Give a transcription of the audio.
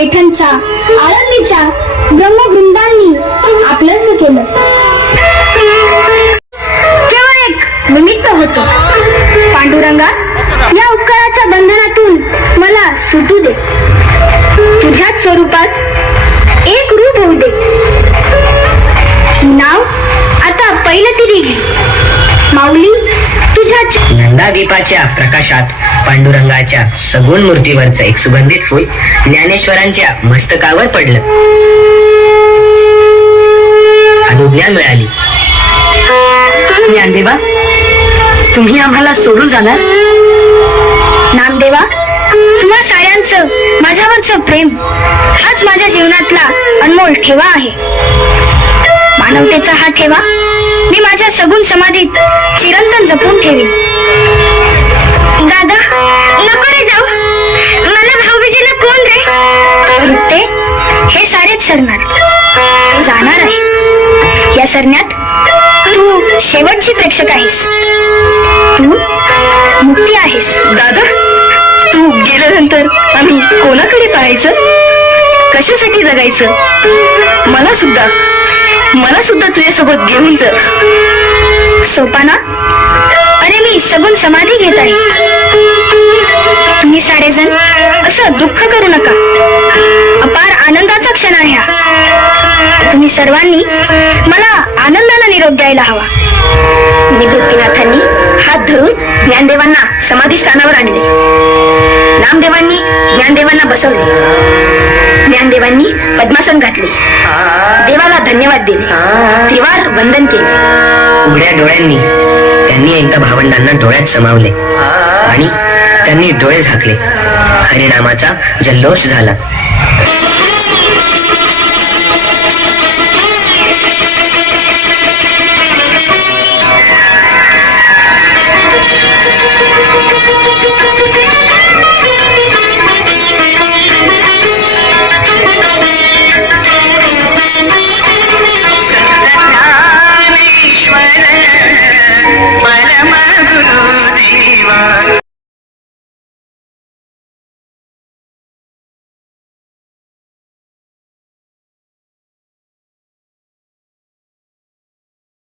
पैठणच्या आळंदीच्या ब्रह्मवृंदांनी आपलंस केलं. केवळ एक निमित्त होतो. पांडुरंगा या उपकाराच्या बंधनातून मला सुटू दे. तुझ्याच स्वरूपात एक रूप होऊ दे. दीपाच्या प्रकाशात पांडुरंगाच्या सगुण मूर्तीवरचं एक सुगंधित फुल ज्ञानेश्वरांच्या मस्तकावर पडलं. अनुज्ञा मिळाली. ज्ञानदेवा तुम्ही आम्हाला सोडून जाणार? नामदेवा तुम्हा साऱ्यांचं माझ्यावरचं प्रेम हाच माझ्या जीवनातला अनमोल ठेवा आहे. मानवतेचा हा ठेवा. मी माझ्या सगुण समाधीत चिरंतन जपून ठेवीन. सरणार. जाणार आहे. या सरण्यात तू शेवटची प्रेक्षक आहेस. तू मुक्ती आहेस. दादा तू गेल्यानंतर आम्ही कोणाकडे पाहायचं? कशासाठी जगायचं? मला सुद्धा. मला सुद्धा तुझ्यासोबत घेऊन चल सोपाना अरे मी सगुण समाधी घेत आहे. तुम्ही सारेजण असं दुःख करू नका. आनंदाचा क्षण आहे हा. तुम्ही सर्वांनी मला आनंदाला निरोप द्यायला हवा. निवृत्तीनाथांनी हात धरून ज्ञानदेवांना समाधी स्थानावर आणले. नामदेवांनी ज्ञानदेवांना बसवले. ज्ञानदेवांनी पद्मासन घातले. देवाला धन्यवाद दिले. त्रिवार वंदन केले. उघड्या डोळ्यांनी त्यांनी एकदा भावंडांना डोळ्यात समावले आणि त्यांनी डोळे झाकले. हरिनामाचा जल्लोष झाला.